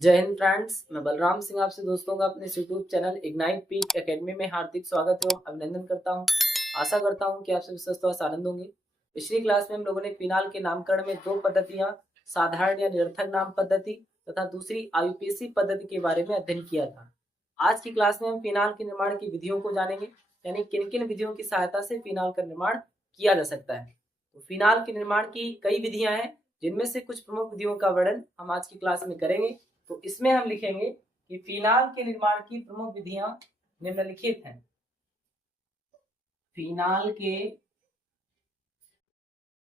जय हिंद फ्रेंड्स, मैं बलराम सिंह आपसे दोस्तों का अपने YouTube channel ignite peak academy में हार्दिक स्वागत एवं अभिनंदन करता हूं। आशा करता हूं कि आप सभी स्वस्थ और आनंद होंगे। पिछली क्लास में हम लोगों ने फिनाल के नामकरण में दो पद्धतियां, साधारण या निरर्थक नाम पद्धति तथा दूसरी आयुपीसी पद्धति के बारे में अध्ययन किया था। आज की क्लास में हम फिनाल के निर्माण की विधियों को जानेंगे, यानी किन किन विधियों की सहायता से फिनाल का निर्माण किया जा सकता है। तो फिनाल के निर्माण की कई विधियां हैं, जिनमें से कुछ प्रमुख विधियों का वर्णन हम आज की क्लास में करेंगे। तो इसमें हम लिखेंगे कि फिनाल के निर्माण की प्रमुख विधियां निम्नलिखित हैं। फिनाल के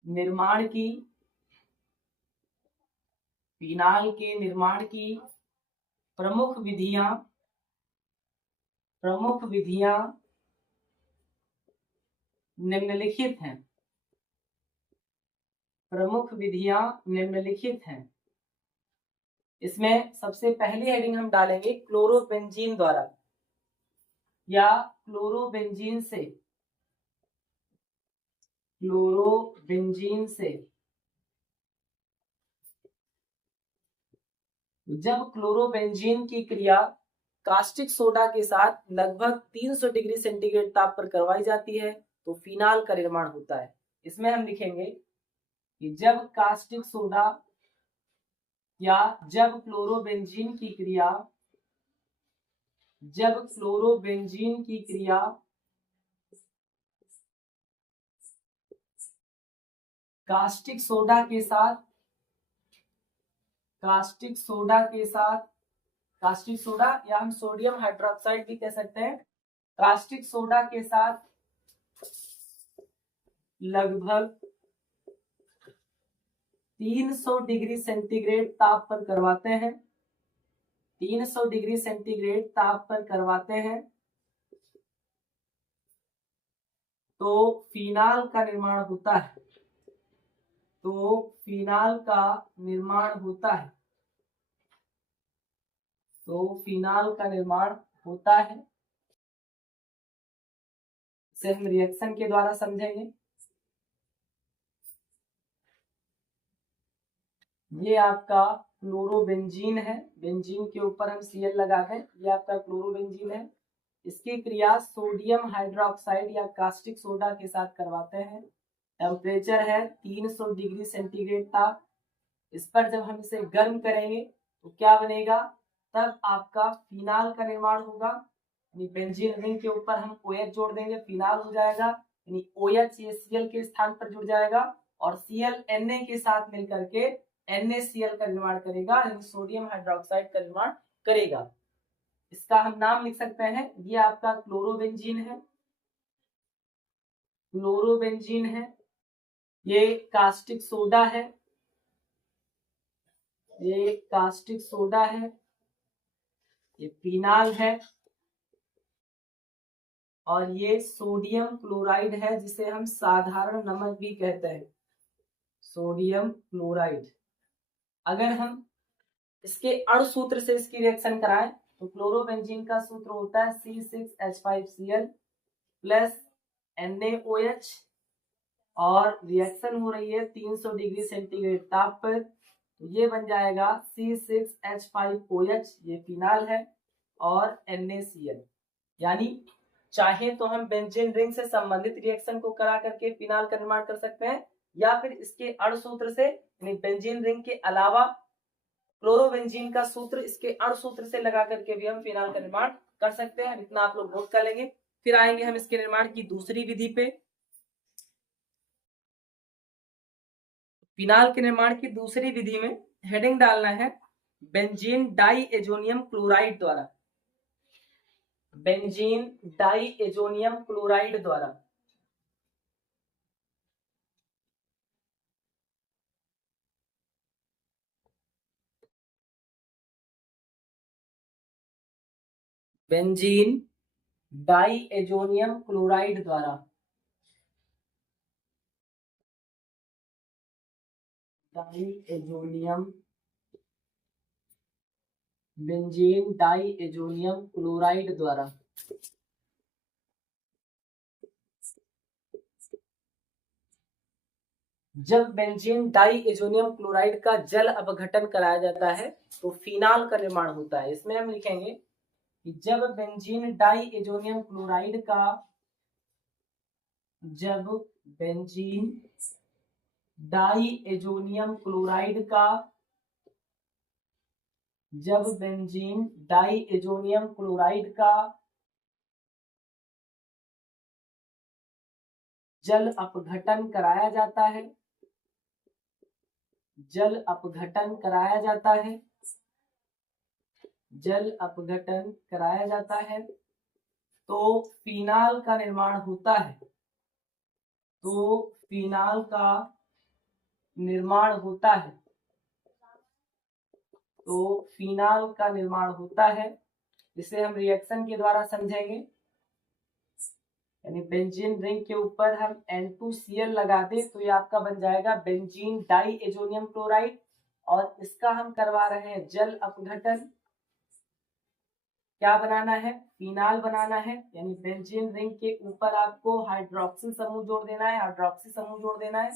निर्माण की प्रमुख विधियां निम्नलिखित हैं। इसमें सबसे पहली हेडिंग हम डालेंगे क्लोरोबेंजीन द्वारा या क्लोरोबेंजीन से जब क्लोरोबेंजीन की क्रिया कास्टिक सोडा के साथ लगभग 300 डिग्री सेंटीग्रेड ताप पर करवाई जाती है तो फिनाल का निर्माण होता है। इसमें हम लिखेंगे कि जब कास्टिक सोडा या जब क्लोरोबेंजीन की क्रिया कास्टिक सोडा या हम सोडियम हाइड्रोक्साइड भी कह सकते हैं, कास्टिक सोडा के साथ लगभग 300 डिग्री सेंटीग्रेड ताप पर करवाते हैं 300 डिग्री सेंटीग्रेड ताप पर करवाते हैं तो फिनाल का निर्माण होता है। इसे हम रिएक्शन के द्वारा समझेंगे। ये आपका क्लोरोबेंजीन है, बेंजीन के ऊपर हम Cl लगा दें, ये आपका क्लोरोबेंजीन है। इसकी क्रिया सोडियम हाइड्रोक्साइड या कास्टिक सोडा के साथ करवाते हैं। टेम्परेचर है 300 डिग्री सेंटीग्रेड ताप। इस पर जब हम इसे गर्म करेंगे तो क्या बनेगा, तब आपका फिनाल का निर्माण होगा। यानी बेंजीन रिंग के ऊपर हम OH जोड़ देंगे, फिनाल हो जाएगा। यानी OH ये Cl के स्थान पर जुड़ जाएगा और Cl Na के साथ मिलकर के NaCl का निर्माण करेगा, यानी सोडियम हाइड्रोक्साइड का निर्माण करेगा। इसका हम नाम लिख सकते हैं, ये आपका क्लोरोबेंजीन है। ये कास्टिक सोडा है, ये फिनाल है और ये सोडियम क्लोराइड है, जिसे हम साधारण नमक भी कहते हैं, सोडियम क्लोराइड। अगर हम इसके अणु सूत्र से इसकी रिएक्शन कराएं तो क्लोरोबेंजीन का सूत्र होता है C6H5Cl प्लस NaOH और रिएक्शन हो रही है 300 डिग्री सेंटीग्रेड ताप पर, तो ये बन जाएगा C6H5OH, ये फिनाल है, और NaCl। यानी चाहे तो हम बेंजीन रिंग से संबंधित रिएक्शन को करा करके फिनाल का निर्माण कर सकते हैं, या फिर इसके अणु सूत्र से, यानी बेंजीन रिंग के अलावा क्लोरोबेंजीन का सूत्र इसके अणु सूत्र से लगा करके भी हम फिनाल का निर्माण कर सकते हैं। इतना आप लोग नोट कर लेंगे। फिर आएंगे हम इसके निर्माण की दूसरी विधि पे। फिनाल के निर्माण की दूसरी विधि में हेडिंग डालना है बेंजीन डाइएजोनियम क्लोराइड द्वारा। बेंजीन डाइएजोनियम क्लोराइड द्वारा बेंजीन डाइएजोनियम क्लोराइड द्वारा बेंजीन डाइएजोनियम क्लोराइड द्वारा जब बेंजीन डाई एजोनियम क्लोराइड का जल अपघटन कराया जाता है तो फिनाल का निर्माण होता है। इसमें हम लिखेंगे कि जब बेंजीन डाई एजोनियम क्लोराइड का जब बेंजीन डाई एजोनियम क्लोराइड का जब बेंजीन डाई एजोनियम क्लोराइड का जल अपघटन कराया जाता है, जल अपघटन कराया जाता है, जल अपघटन कराया जाता है तो फिनाल का निर्माण होता है, तो फिनाल का निर्माण होता है, तो फिनाल का निर्माण होता है, जिसे हम रिएक्शन के द्वारा समझेंगे। यानी बेंजीन रिंग के ऊपर हम N2Cl लगा दे तो ये आपका बन जाएगा बेंजीन डाई एजोनियम क्लोराइड, और इसका हम करवा रहे हैं जल अपघटन। क्या बनाना है? फिनाल बनाना है। यानी बेंजीन रिंग के ऊपर आपको हाइड्रोक्सिल समूह जोड़ देना है, हाइड्रोक्सी समूह जोड़ देना है।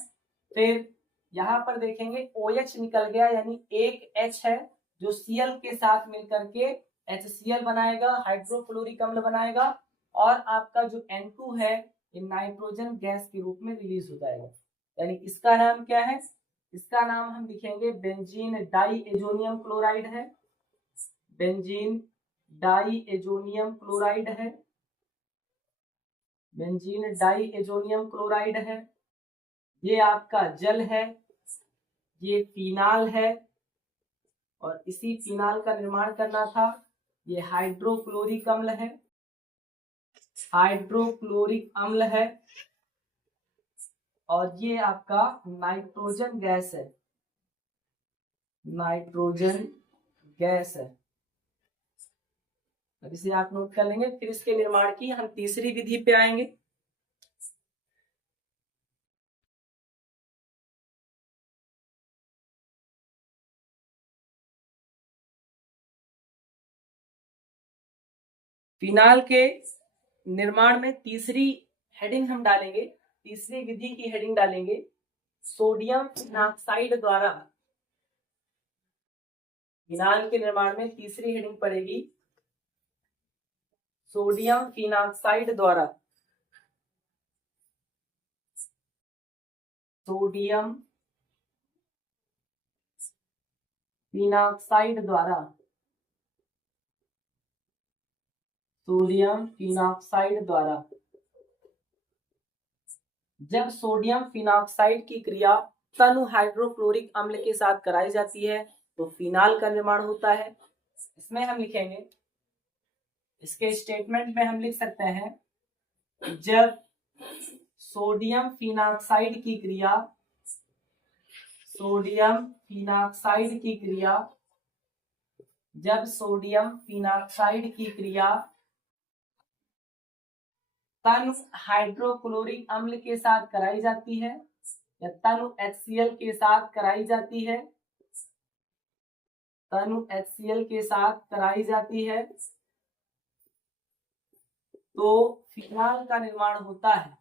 फिर यहाँ पर देखेंगे OH निकल गया, यानी एक H है जो Cl के साथ मिलकर के HCl बनाएगा, हाइड्रोक्लोरिक अम्ल बनाएगा, और आपका जो N2 है ये नाइट्रोजन गैस के रूप में रिलीज हो जाएगा। यानी इसका नाम क्या है? इसका नाम हम लिखेंगे बेंजीन डाई एजोनियम क्लोराइड है, बेंजीन डाई एजोनियम क्लोराइड है, बेंजीन डाई एजोनियम क्लोराइड है। ये आपका जल है, ये फिनाल है, और इसी फिनाल का निर्माण करना था। ये हाइड्रोक्लोरिक अम्ल है, हाइड्रोक्लोरिक अम्ल है, और ये आपका नाइट्रोजन गैस है, नाइट्रोजन गैस है। अब इसे आप नोट कर लेंगे। फिर इसके निर्माण की हम तीसरी विधि पे आएंगे। फिनाल के निर्माण में तीसरी हेडिंग हम डालेंगे, तीसरी विधि की हेडिंग डालेंगे सोडियम फिनाक्साइड द्वारा। फिनाल के निर्माण में तीसरी हेडिंग पड़ेगी सोडियम फिनाक्साइड द्वारा, सोडियम फिनाक्साइड द्वारा, सोडियम फिनाक्साइड द्वारा। जब सोडियम फिनाक्साइड की क्रिया तनु हाइड्रोक्लोरिक अम्ल के साथ कराई जाती है तो फिनाल का निर्माण होता है। इसमें हम लिखेंगे, इसके स्टेटमेंट में हम लिख सकते हैं, जब सोडियम फिनाक्साइड की क्रिया, सोडियम फिनाक्साइड की क्रिया, जब सोडियम फिनाक्साइड की क्रिया तनु हाइड्रोक्लोरिक अम्ल के साथ कराई जाती है या तनु HCl के साथ कराई जाती है, तनु HCl के साथ कराई जाती है तो फिनाल का निर्माण होता है,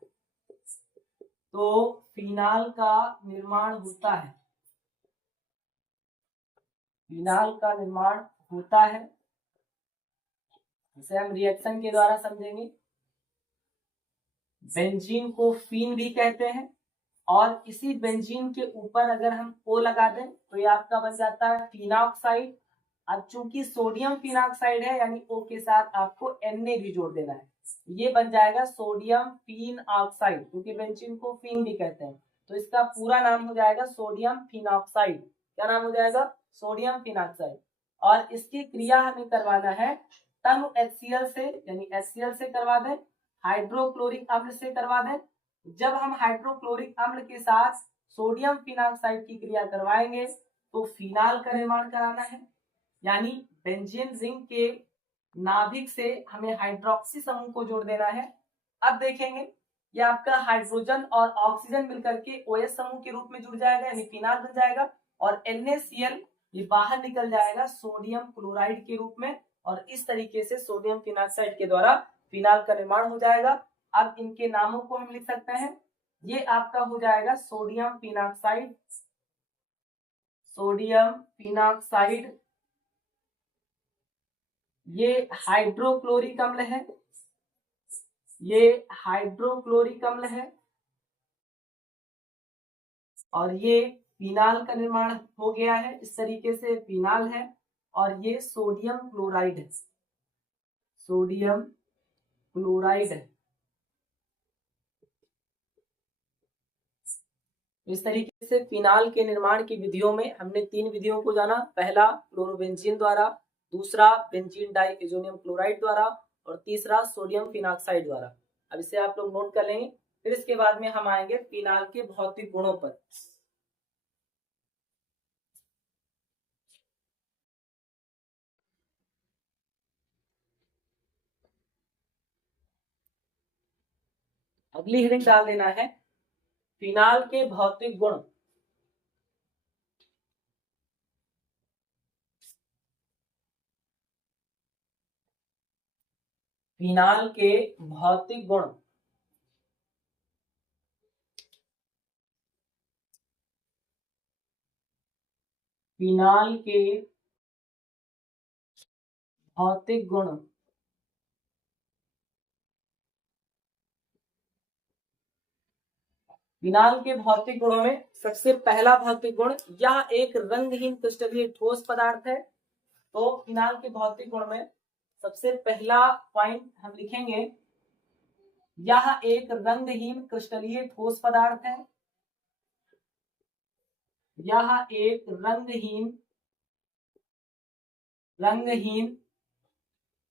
तो फिनाल का निर्माण होता है, फिनाल का निर्माण होता है। इसे हम रिएक्शन के द्वारा समझेंगे। बेंजीन को फीन भी कहते हैं, और इसी बेंजीन के ऊपर अगर हम O लगा दें तो ये आपका बन जाता है फिनॉक्साइड। अब चूंकि सोडियम फिनॉक्साइड है यानी O के साथ आपको Na भी जोड़ देना है, ये बन जाएगा सोडियम फिन ऑक्साइड, क्योंकि बेंजीन को फीन भी कहते हैं तो इसका पूरा नाम हो जाएगा सोडियम फिनॉक्साइड। क्या नाम हो जाएगा? Sodium phenoxide. और इसकी क्रिया हमें करवाना है तनु HCl से, यानी HCl से करवा दें, हाइड्रोक्लोरिक अम्ल से करवा दें। जब हम हाइड्रोक्लोरिक अम्ल के साथ सोडियम फिनॉक्साइड की क्रिया करवाएंगे तो फिनाल का निर्माण कराना है। यानी बेंजीन रिंग के नाभिक से हमें हाइड्रोक्सी समूह को जोड़ देना है। अब देखेंगे ये आपका हाइड्रोजन और ऑक्सीजन मिलकर के OH समूह के रूप में जुड़ जाएगा, यानी फिनाल बन जाएगा, और NaCl ये बाहर निकल जाएगा सोडियम क्लोराइड के रूप में, और इस तरीके से सोडियम फिनॉक्साइड के द्वारा फिनाल का निर्माण हो जाएगा। अब इनके नामों को हम लिख सकते हैं, ये आपका हो जाएगा सोडियम फिनॉक्साइड, सोडियम फिनॉक्साइड। ये हाइड्रोक्लोरिक अम्ल है, ये हाइड्रोक्लोरिक अम्ल है, और ये फिनाल का निर्माण हो गया है। इस तरीके से फिनाल है, और ये सोडियम क्लोराइड है, सोडियम क्लोराइड है। इस तरीके से फिनाल के निर्माण की विधियों में हमने 3 विधियों को जाना। पहला क्लोरोबेंजीन द्वारा, दूसरा बेंजीन डाइएजोनियम क्लोराइड द्वारा, और तीसरा सोडियम फिनॉक्साइड द्वारा। अब इसे आप लोग नोट कर लेंगे। फिर इसके बाद में हम आएंगे फिनाल के भौतिक गुणों पर। अगली हेडिंग डाल देना है फिनाल के भौतिक गुण। फिनाल के भौतिक गुण। फिनाल के भौतिक गुण। फिनाल के भौतिक गुणों में सबसे पहला भौतिक गुण, यह एक रंगहीन क्रिस्टलीय ठोस पदार्थ है। तो फिनाल के भौतिक गुण में सबसे पहला पॉइंट हम लिखेंगे, यह एक रंगहीन क्रिस्टलीय ठोस पदार्थ है। यह एक रंगहीन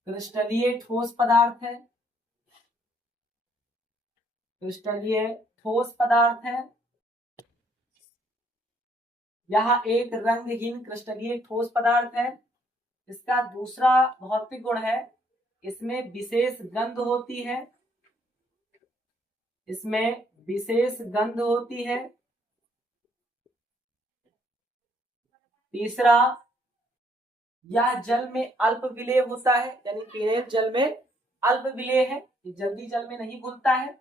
क्रिस्टलीय ठोस पदार्थ है, क्रिस्टलीय ठोस पदार्थ है। यह एक रंगहीन क्रिस्टलीय ठोस पदार्थ है। इसका दूसरा भौतिक गुण है, इसमें विशेष गंध होती है, इसमें विशेष गंध होती है। तीसरा, यह जल में अल्प विलेय होता है, यानी फिनेल जल में अल्प विलेय है, जल्दी जल में नहीं घुलता है।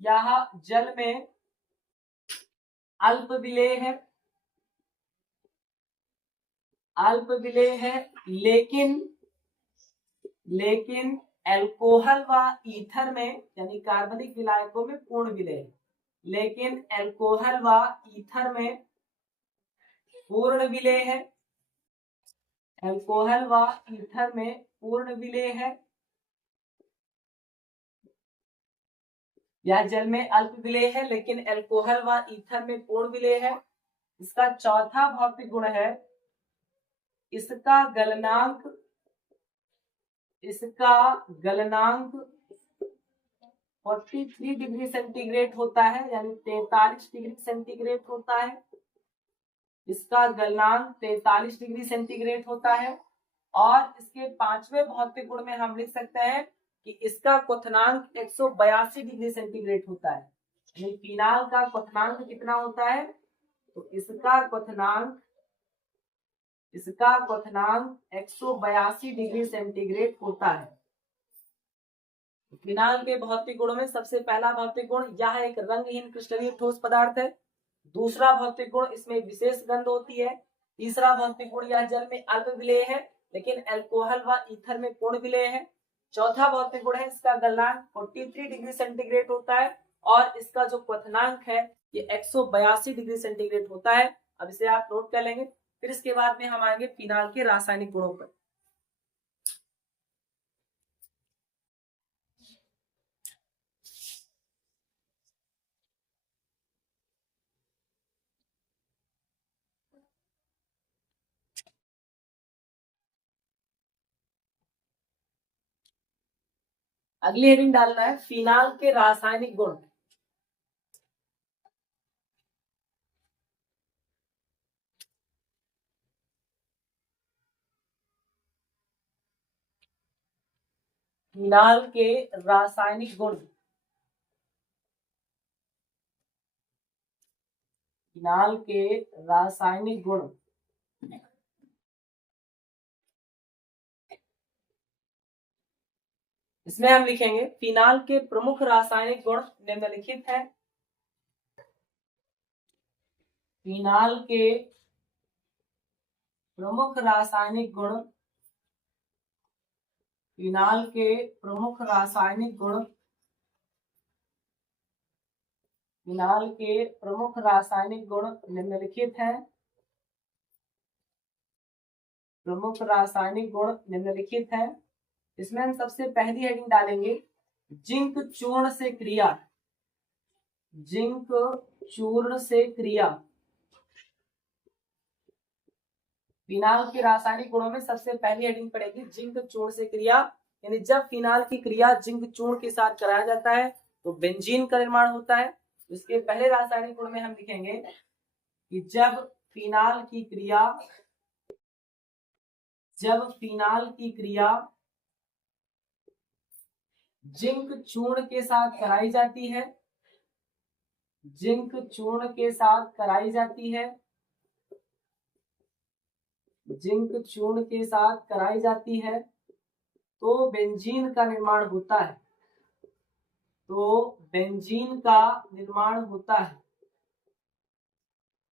यह जल में अल्प विलेय है, अल्प विलेय है, लेकिन एल्कोहल व ईथर में, यानी कार्बनिक विलायकों में पूर्ण विलेय है, लेकिन एल्कोहल व ईथर में पूर्ण विलेय है। एल्कोहल व ईथर में पूर्ण विलेय है। यह जल में अल्प विलेय है, लेकिन एल्कोहल व ईथर में पूर्ण विलेय है। इसका चौथा भौतिक गुण है, इसका गलनांक 43 डिग्री सेंटीग्रेड होता है, यानी 43 डिग्री सेंटीग्रेड होता है। इसका गलनांक 43 डिग्री सेंटीग्रेड होता है। और इसके पांचवें भौतिक गुण में हम लिख सकते हैं कि इसका क्वथनांक 182 डिग्री सेंटीग्रेड होता है। यानी फिनाल का क्वथनांक कितना होता है, तो इसका क्वथनांक 182 डिग्री सेंटीग्रेड होता है। फिनाल के भौतिक गुणों में सबसे पहला भौतिक गुण, यह एक रंगहीन क्रिस्टलीय ठोस पदार्थ है। दूसरा भौतिक गुण, इसमें विशेष गंध होती है। तीसरा भौतिक गुण, यह जल में अल्प विलेय है, लेकिन एल्कोहल व ईथर में पूर्ण विलेय है। चौथा भौतिक गुण है, इसका गलनांक 43 डिग्री सेंटीग्रेड होता है, और इसका जो क्वथनांक है ये 182 डिग्री सेंटीग्रेड होता है। अब इसे आप नोट कर लेंगे। फिर इसके बाद में हम आएंगे फिनाल के रासायनिक गुणों पर। अगली हेडिंग डालना है फिनाल के रासायनिक गुण। फिनाल के रासायनिक गुण। फिनाल के रासायनिक गुण। इसमें हम लिखेंगे फिनाल के प्रमुख रासायनिक गुण निम्नलिखित हैं। फिनाल के प्रमुख रासायनिक गुण, फिनाल के प्रमुख रासायनिक गुण, फिनाल के प्रमुख रासायनिक गुण निम्नलिखित हैं। प्रमुख रासायनिक गुण निम्नलिखित हैं। इसमें हम सबसे पहली हेडिंग डालेंगे जिंक चूर्ण से क्रिया, जिंक चूर्ण से क्रिया। फिनाल के रासायनिक गुणों में सबसे पहली हेडिंग पड़ेगी जिंक चूर्ण से क्रिया, यानी जब फिनाल की क्रिया जिंक चूर्ण के साथ कराया जाता है तो बेंजीन का निर्माण होता है। इसके पहले रासायनिक गुण में हम लिखेंगे कि जब फिनाल की क्रिया, जब फिनाल की क्रिया जिंक चूर्ण के साथ कराई जाती है, जिंक चूर्ण के साथ कराई जाती है, जिंक चूर्ण के साथ कराई जाती है तो बेंजीन का निर्माण होता है, तो बेंजीन का निर्माण होता है,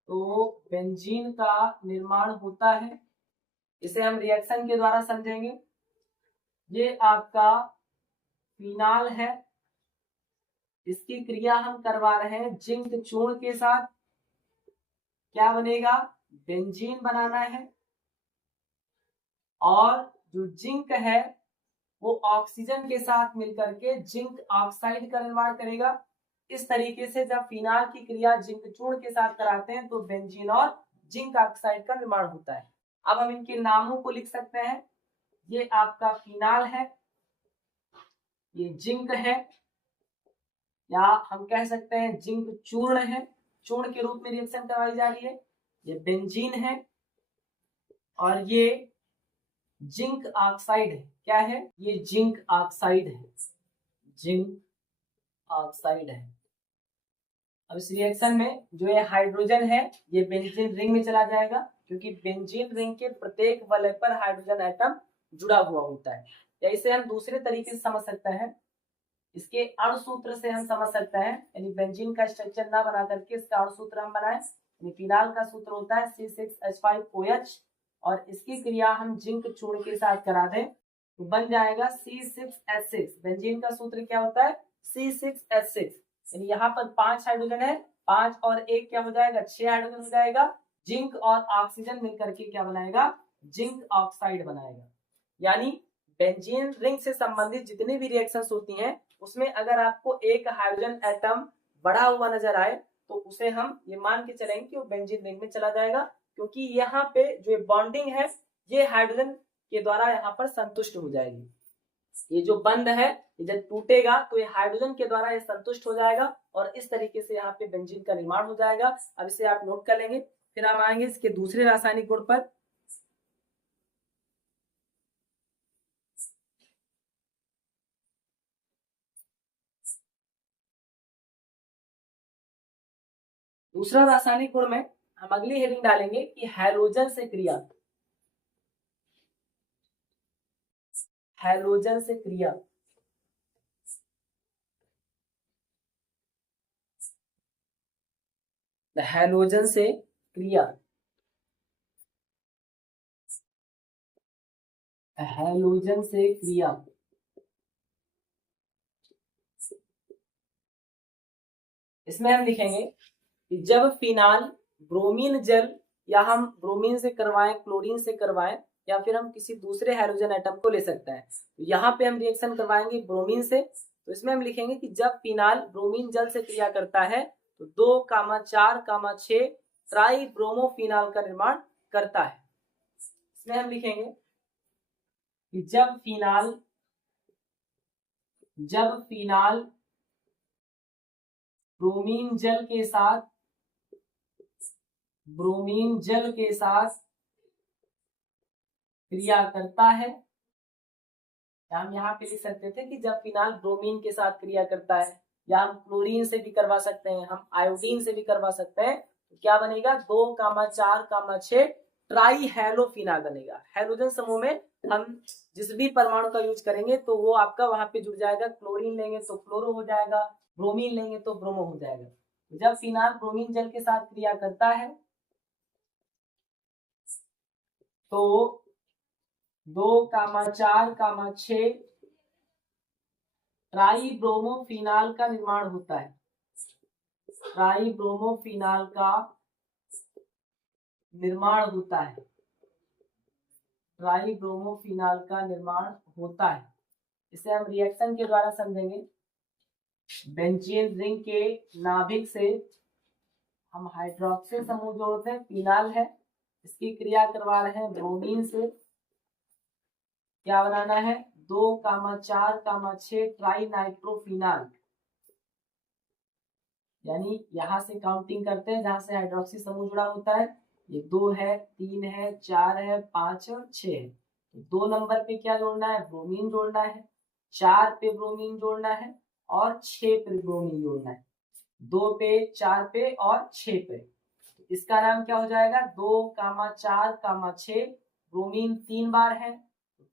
तो बेंजीन का निर्माण होता है। इसे हम रिएक्शन के द्वारा समझेंगे। ये आपका फिनाल है, इसकी क्रिया हम करवा रहे हैं जिंक चूर्ण के साथ। क्या बनेगा? बेंजीन बनाना है, और जो जिंक है वो ऑक्सीजन के साथ मिलकर के जिंक ऑक्साइड का निर्माण करेगा। इस तरीके से जब फिनाल की क्रिया जिंक चूर्ण के साथ कराते हैं तो बेंजीन और जिंक ऑक्साइड का निर्माण होता है। अब हम इनके नामों को लिख सकते हैं। ये आपका फिनाल है, ये जिंक है, या हम कह सकते हैं जिंक चूर्ण है, चूर्ण के रूप में रिएक्शन करवाई जा रही है। ये बेंजीन है और ये जिंक ऑक्साइड है। क्या है? ये जिंक ऑक्साइड है, जिंक ऑक्साइड है। अब इस रिएक्शन में जो ये हाइड्रोजन है ये बेंजीन रिंग में चला जाएगा, क्योंकि बेंजीन रिंग के प्रत्येक वलय पर हाइड्रोजन एटम जुड़ा हुआ होता है। या इसे हम दूसरे तरीके से समझ सकते हैं, इसके अणुसूत्र से हम समझ सकते हैं, यानी बेंजीन का स्ट्रक्चर ना बना करके इसका अणुसूत्र हम बनाए। फिनाल का सूत्र होता है C6H5OH, और इसकी क्रिया हम जिंक चूर्ण के साथ करा दें तो बन जाएगा C6H6। बेंजीन का सूत्र क्या होता है? C6H6। यानी यहाँ पर 5 हाइड्रोजन है, 5 और 1 क्या हो जाएगा? 6 हाइड्रोजन हो जाएगा। जिंक और ऑक्सीजन मिलकर के क्या बनाएगा? जिंक ऑक्साइड बनाएगा। यानी बेंजीन रिंग से संबंधित जितनी भी रिएक्शंस होती हैं उसमें अगर आपको एक हाइड्रोजन एटम बढ़ा हुआ नजर आए तो उसे हम ये मान के चलेंगे कि वो बेंजीन रिंग में चला जाएगा, क्योंकि यहाँ पे जो बॉन्डिंग है ये हाइड्रोजन के द्वारा यहाँ पर संतुष्ट हो जाएगी। ये जो बंध है जब टूटेगा तो ये हाइड्रोजन के द्वारा ये संतुष्ट हो जाएगा, और इस तरीके से यहाँ पे बेंजीन का निर्माण हो जाएगा। अब इसे आप नोट कर लेंगे। फिर हम आएंगे इसके दूसरे रासायनिक गुण पर। दूसरा रासायनिक गुण में हम अगली हेडिंग डालेंगे कि हैलोजन से क्रिया, हैलोजन से क्रिया। हैलोजन से क्रिया, हैलोजन से क्रिया। इसमें हम लिखेंगे कि जब फिनाल ब्रोमीन जल, या हम ब्रोमीन से करवाएं, क्लोरीन से करवाएं, या फिर हम किसी दूसरे हाइड्रोजन एटम को ले सकते हैं, तो यहाँ पे हम रिएक्शन करवाएंगे ब्रोमीन से। तो इसमें हम लिखेंगे कि जब फिनाल ब्रोमीन जल से क्रिया करता है तो 2,4,6 ट्राई ब्रोमोफिनाल का निर्माण करता है। इसमें हम लिखेंगे कि जब फिनाल ब्रोमीन जल के साथ, ब्रोमीन जल के साथ क्रिया करता है, हम यहाँ पे लिख सकते थे कि जब फिनाल ब्रोमीन के साथ क्रिया करता है, या हम क्लोरीन से भी करवा सकते हैं, हम आयोडीन से भी करवा सकते हैं, तो क्या बनेगा? 2,4,6 ट्राई हैलोफिनाल बनेगा। हैलोजन समूह में हम जिस भी परमाणु का यूज करेंगे तो वो आपका वहां पे जुड़ जाएगा। क्लोरीन लेंगे तो क्लोरो हो जाएगा, ब्रोमीन लेंगे तो ब्रोमो हो जाएगा। जब फिनाल ब्रोमीन जल के साथ क्रिया करता है तो 2,4,6 ट्राइब्रोमोफिनाल का निर्माण होता है। ट्राइब्रोमोफिनाल का निर्माण होता है। ट्राइब्रोमोफिनाल का निर्माण होता है। इसे हम रिएक्शन के द्वारा समझेंगे। बेंजीन रिंग के नाभिक से हम हाइड्रोक्सिल समूह जोड़ते हैं, फिनाल है, इसकी क्रिया करवा रहे हैं ब्रोमीन से। क्या बनाना है? 2,4,6 ट्राई नाइट्रोफिनाल, यानी यहां से काउंटिंग करते हैं जहां से हाइड्रोक्सी समूह जुड़ा होता है। ये 2 है, 3 है, 4 है, 5 और 6 है। तो 2 नंबर पे क्या जोड़ना है? ब्रोमीन जोड़ना है। 4 पे ब्रोमीन जोड़ना है और 6 पे ब्रोमीन जोड़ना है। 2 पे, 4 पे और 6 पे। इसका नाम क्या हो जाएगा? 2,4,6 ब्रोमीन 3 बार है,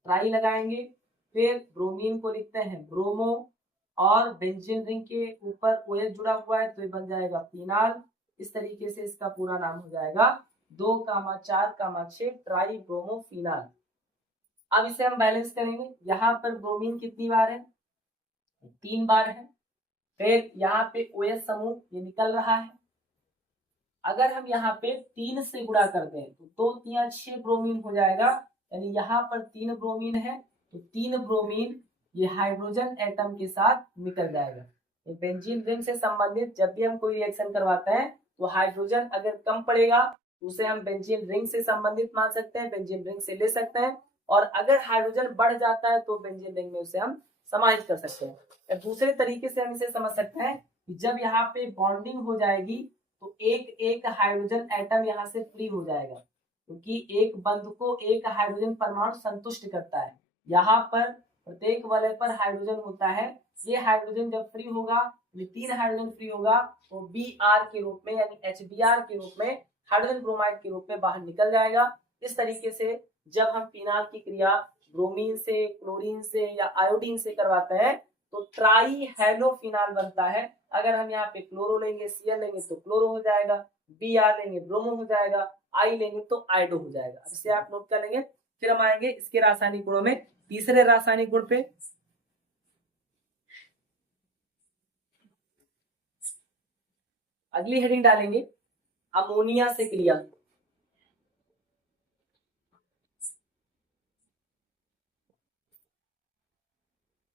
ट्राई लगाएंगे। फिर ब्रोमीन को लिखते हैं ब्रोमो, और बेंजीन रिंग के ऊपर OH जुड़ा हुआ है तो ये बन जाएगा फिनाल। इस तरीके से इसका पूरा नाम हो जाएगा 2,4,6 ट्राई ब्रोमोफिनाल। अब इसे हम बैलेंस करेंगे। यहाँ पर ब्रोमीन कितनी बार है? 3 बार है। फिर यहाँ पे OH समूह ये निकल रहा है। अगर हम यहाँ पे 3 से गुणा कर दें तो 2 3 6 ब्रोमीन हो जाएगा, यानी यहाँ पर 3 ब्रोमीन है तो 3 ब्रोमीन ये हाइड्रोजन एटम के साथ निकल जाएगा। बेंजीन रिंग से संबंधित जब भी हम कोई रिएक्शन करवाते हैं तो हाइड्रोजन अगर कम पड़ेगा तो उसे हम बेंजीन रिंग से संबंधित मान सकते हैं, बेंजीन रिंग से ले सकते हैं। और अगर हाइड्रोजन बढ़ जाता है तो बेंजीन रिंग में उसे हम समाहित कर सकते हैं। दूसरे तरीके से हम इसे समझ सकते हैं कि जब यहाँ पे बॉन्डिंग हो जाएगी तो एक एक हाइड्रोजन एटम यहाँ से फ्री हो जाएगा, क्योंकि एक बंध को एक हाइड्रोजन परमाणु संतुष्ट करता है। यहाँ पर प्रत्येक वलय पर हाइड्रोजन होता है। ये हाइड्रोजन जब फ्री होगा, 3 हाइड्रोजन फ्री होगा तो Br के रूप में यानी HBr के रूप में, हाइड्रोजन ब्रोमाइड के रूप में बाहर निकल जाएगा। इस तरीके से जब हम फिनाल की क्रिया ब्रोमीन से, क्लोरीन से या आयोडीन से करवाते हैं तो ट्राई हेलोफिनाल बनता है। अगर हम यहाँ पे क्लोरो लेंगे, Cl लेंगे तो क्लोरो हो जाएगा, Br लेंगे ब्रोमो हो जाएगा, I लेंगे तो आयोडो हो जाएगा। इसे आप नोट कर लेंगे। फिर हम आएंगे इसके रासायनिक गुणों में, तीसरे रासायनिक गुण पे। अगली हेडिंग डालेंगे अमोनिया से क्रिया।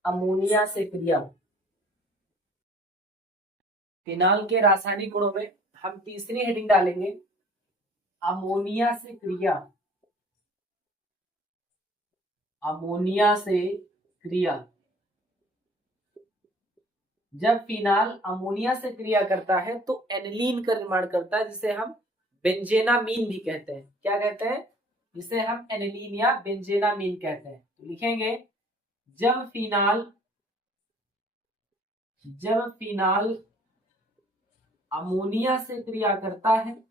अमोनिया से क्रिया। फिनाल के रासायनिक गुणों में हम तीसरी हेडिंग डालेंगे अमोनिया से क्रिया। अमोनिया से क्रिया। जब फिनाल अमोनिया से क्रिया करता है तो एनिलीन का निर्माण करता है, जिसे हम बेंजेनामीन भी कहते हैं। क्या कहते हैं? जिसे हम एनिलीन या बेंजेनामीन कहते हैं। तो लिखेंगे जब फिनाल अमोनिया से क्रिया करता है,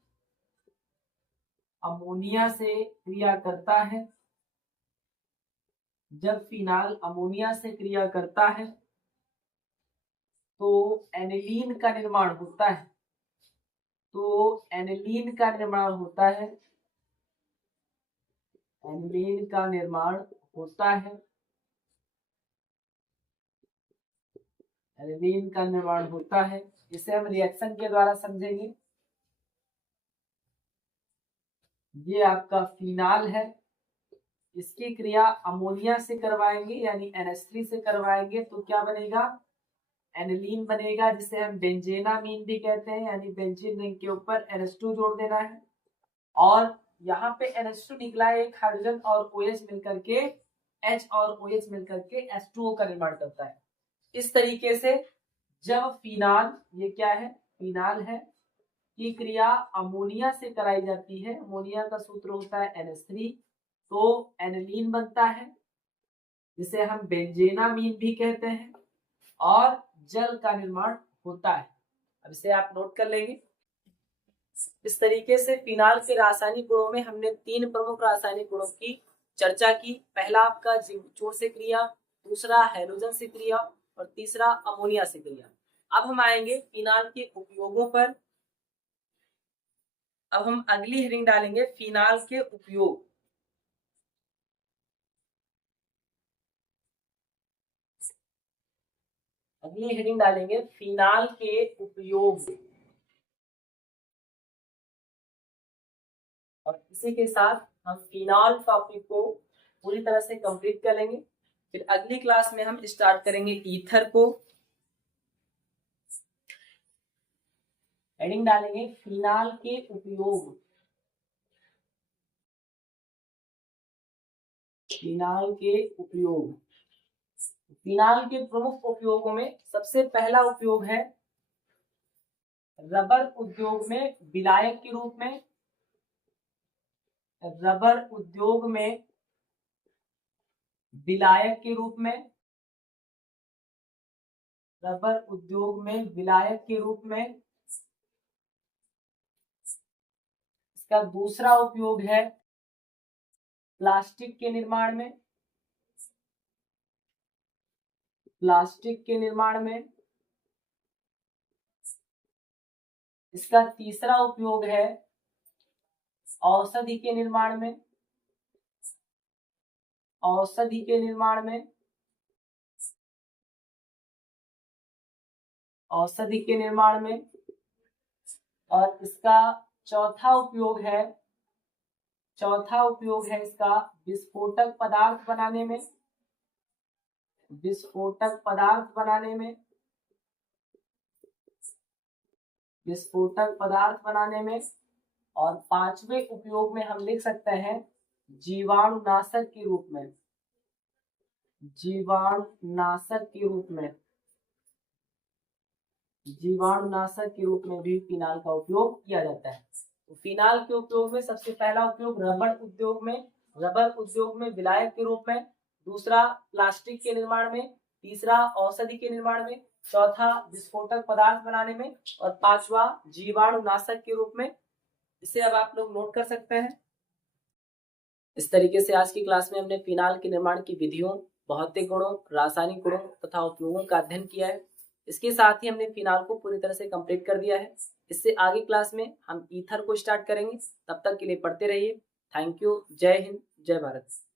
अमोनिया से क्रिया करता है, जब फिनाल अमोनिया से क्रिया करता है तो एनिलीन का निर्माण होता है। तो एनिलीन का निर्माण होता है, एनिलीन का निर्माण होता है, एनिलीन का निर्माण होता है। इसे हम रिएक्शन के द्वारा समझेंगे। ये आपका फिनाल है, इसकी क्रिया अमोनिया से करवाएंगे यानी NH3 से करवाएंगे तो क्या बनेगा? एनिलीन बनेगा, जिसे हम बेंजेनामीन भी कहते हैं, यानी बेंजीन रिंग के ऊपर NH2 जोड़ देना है। और यहाँ पे NH2 निकला है, एक हाइड्रोजन और OH मिलकर के, H और OH मिलकर के H2O का निर्माण करता है। इस तरीके से जब फिनाल, ये क्या है? फिनाल है, की क्रिया अमोनिया से कराई जाती है। अमोनिया का सूत्र होता है NH3, तो एनिलीन बनता है, जिसे हम बेंजेनामीन भी कहते हैं, और जल का निर्माण होता है। अब इसे आप नोट कर लेंगे। इस तरीके से फिनाल के रासायनिक गुणों में हमने 3 प्रमुख रासायनिक गुणों की चर्चा की। पहला आपका जोड़ से क्रिया, दूसरा हैलोजन से क्रिया और तीसरा अमोनिया से क्रिया। अब हम आएंगे फिनाल के उपयोगों पर। अब हम अगली हेडिंग डालेंगे फिनाल के उपयोग। अगली हेडिंग डालेंगे फिनाल के उपयोग, और इसी के साथ हम फिनाल टॉपिक को पूरी तरह से कंप्लीट कर लेंगे। फिर अगली क्लास में हम स्टार्ट करेंगे ईथर को। हेडिंग डालेंगे फिनाल के उपयोग, फिनाल के उपयोग। फिनाल के प्रमुख उपयोगों में सबसे पहला उपयोग है रबर उद्योग में विलायक के रूप में, रबर उद्योग में विलायक के रूप में, रबर उद्योग में विलायक के रूप में। इसका दूसरा उपयोग है प्लास्टिक के निर्माण में, प्लास्टिक के निर्माण में। इसका तीसरा उपयोग है औषधि के निर्माण में, औषधि के निर्माण में, औषधि के निर्माण में। और इसका चौथा उपयोग है, चौथा उपयोग है इसका विस्फोटक पदार्थ बनाने में, विस्फोटक पदार्थ बनाने में, विस्फोटक पदार्थ बनाने में। और पांचवें उपयोग में हम लिख सकते हैं जीवाणुनाशक के रूप में, जीवाणुनाशक के रूप में, जीवाणुनाशक के रूप में भी फिनाल का उपयोग किया जाता है। तो फिनाल के उपयोग में सबसे पहला उपयोग रबर उद्योग में, रबर उद्योग में विलायक के रूप में, दूसरा प्लास्टिक के निर्माण में, तीसरा औषधि के निर्माण में, चौथा विस्फोटक पदार्थ बनाने में, और पांचवा जीवाणुनाशक के रूप में। इसे अब आप लोग नोट कर सकते हैं। इस तरीके से आज की क्लास में हमने फिनाल के निर्माण की विधियों, भौतिक गुणों, रासायनिक गुणों तथा उपयोगों का अध्ययन किया है। इसके साथ ही हमने फिनाल को पूरी तरह से कंप्लीट कर दिया है। इससे आगे क्लास में हम ईथर को स्टार्ट करेंगे। तब तक के लिए पढ़ते रहिए। Thank you. जय हिंद, जय भारत।